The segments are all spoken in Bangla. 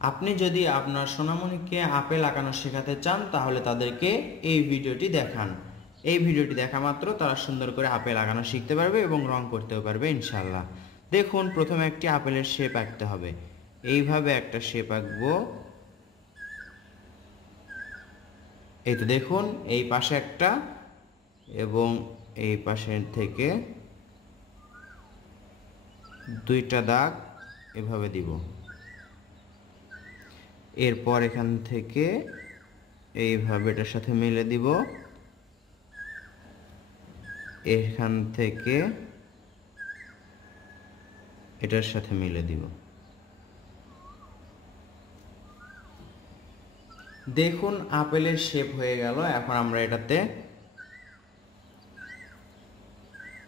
আপনি যদি আপনার সোনামণিকে আপেল আঁকানো শেখাতে চান তাহলে তাদেরকে এই ভিডিওটি দেখান। এই ভিডিওটি দেখা মাত্র তারা সুন্দর করে আপেল আঁকানো শিখতে পারবে এবং রং করতেও পারবে ইনশাআল্লাহ। দেখুন, প্রথমে একটি আপেলের শেপ আঁকতে হবে। এইভাবে একটা শেপ আঁকবো। এই তো দেখুন, এই পাশে একটা এবং এই পাশে থেকে দুইটা দাগ এভাবে দিব। এরপর এখান থেকে এইভাবে এটার সাথে মিলে দিব। এখান থেকে এটার সাথে মিলে দিব। দেখুন, আপেলের শেপ হয়ে গেল। এখন আমরা এটাতে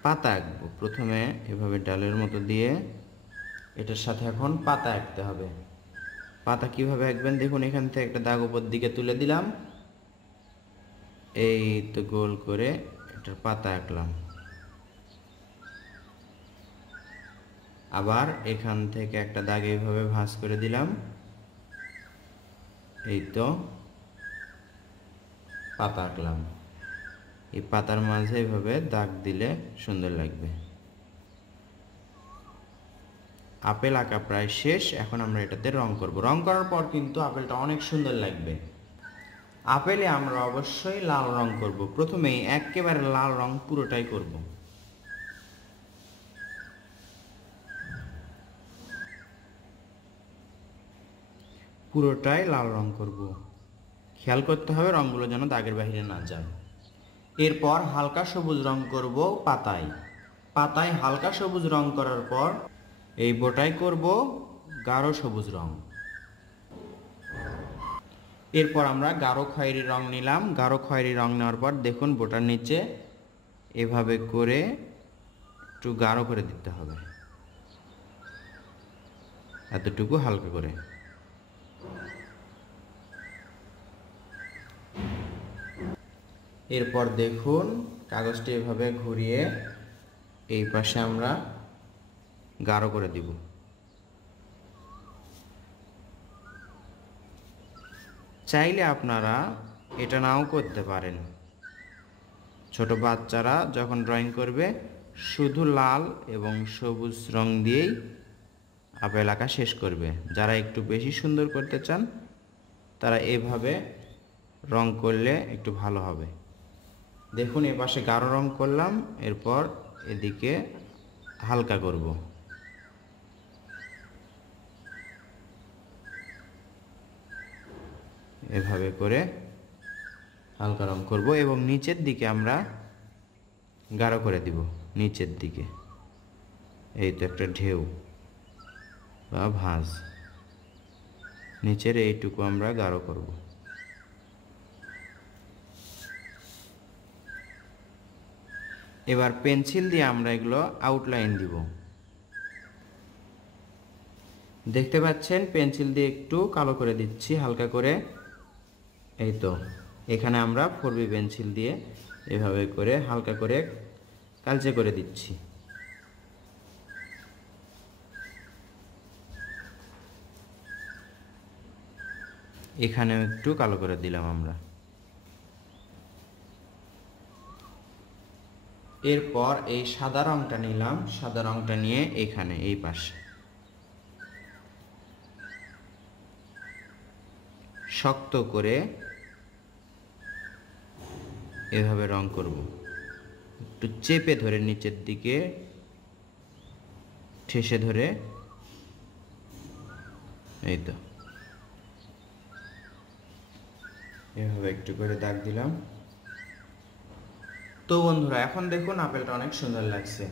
পাতা আঁকবো। প্রথমে এভাবে ডালের মতো দিয়ে এটার সাথে এখন পাতা আঁকতে হবে। পাতা কিভাবে আঁকবেন দেখুন, এখান থেকে একটা দাগ উপর দিকে তুলে দিলাম। এই তো গোল করে এটার পাতা আঁকলাম। আবার এখান থেকে একটা দাগ এইভাবে ভাঁজ করে দিলাম। এই তো পাতা আঁকলাম। এই পাতার মাঝে এইভাবে দাগ দিলে সুন্দর লাগবে। আপেল আঁকা প্রায় শেষ। এখন আমরা এটাতে রং করব। রং করার পর কিন্তু আপেলটা অনেক সুন্দর লাগবে। আপেলে আমরা অবশ্যই লাল রং করব। প্রথমেই একেবারে লাল রং পুরোটাই করব। পুরোটাই লাল রং করব। খেয়াল করতে হবে রংগুলো যেন দাগের বাইরে না যায়। এরপর হালকা সবুজ রং করব পাতায়। পাতায় হালকা সবুজ রং করার পর এই বোটায় করব গাঢ় সবুজ রং। এরপর আমরা গাঢ় খয়েরি রং নিলাম। গাঢ় খয়েরি রং নেওয়ার পর দেখুন বোটার নিচে এভাবে করে একটু গাঢ় করে দিতে হবে, এতটুকু হালকা করে। এরপর দেখুন কাগজটি এভাবে ঘুরিয়ে এই পাশে আমরা গাঢ় করে দিব। চাইলে আপনারা এটা নাও করতে পারেন। ছোট বাচ্চারা যখন ড্রয়িং করবে শুধু লাল এবং সবুজ রং দিয়েই আপেল আঁকা শেষ করবে। যারা একটু বেশি সুন্দর করতে চান তারা এভাবে রং করলে একটু ভালো হবে। দেখুন এপাশে গাঢ় রং করলাম, এরপর এদিকে হালকা করব। এভাবে করে হালকা রং করব এবং নিচের দিকে আমরা গাঢ় করে দিব। নিচের দিকে এই তো একটা ঢেউ বা ভাঁজ, নিচের এইটুকু আমরা গাঢ় করব। এবার পেন্সিল দিয়ে আমরা এগুলো আউটলাইন দিব। দেখতে পাচ্ছেন পেন্সিল দিয়ে একটু কালো করে দিচ্ছি হালকা করে। এই তো এখানে আমরা 4B পেন্সিল দিয়ে এভাবে করে হালকা করে কালচে করে দিচ্ছি। এখানেও একটু কালো করে দিলাম আমরা। এরপর এই সাদা রংটা নিলাম। সাদা রংটা নিয়ে এখানে এই পাশে শক্ত করে এভাবে রং করব। একটু চেপে ধরে নিচের দিকে ঠেসে ধরে এই তো এভাবে একটু করে দাগ দিলাম। তো বন্ধুরা এখন দেখুন আপেলটা অনেক সুন্দর লাগছে।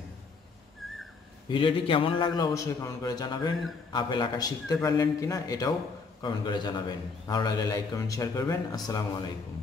ভিডিওটি কেমন লাগলো অবশ্যই কমেন্ট করে জানাবেন। আপেল আঁকা শিখতে পারলেন কিনা এটাও কমেন্ট করে জানাবেন। ভালো লাগলে লাইক কমেন্ট শেয়ার করবেন। আসসালামু আলাইকুম।